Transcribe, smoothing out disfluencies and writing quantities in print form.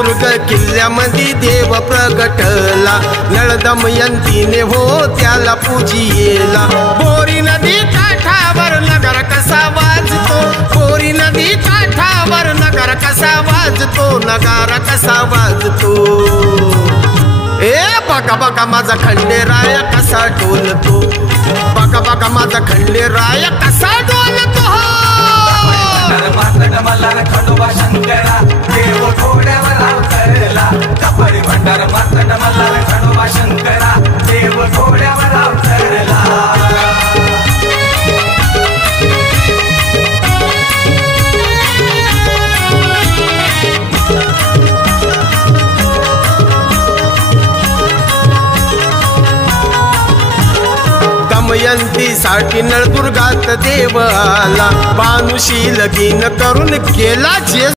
नळदुर्ग किल्ल्यामध्ये देव प्रगटला, नळ दमयंतीने हो त्याला पूजियेला। बोरी नदी काठावर नगर कसा वाजतो, बोरी नदी काठावर नगर कसा वाजतो, नगारा कसा वाजतो। ए बघा बघा माझा खंडेराय कसा डोलतो, बघा बघा माझा खंडेराय कसा डोलतो। मल्हार खंडोबा शंकरा देव घोड्यावर अवतरला, कपाळी भंडार मातंड मल्हार खंडोबा शंकरा देव घोड्यावर अवतरला। दमयंती साठी नळदुर्गात देव आला, बानुशी लगीन करून केला जे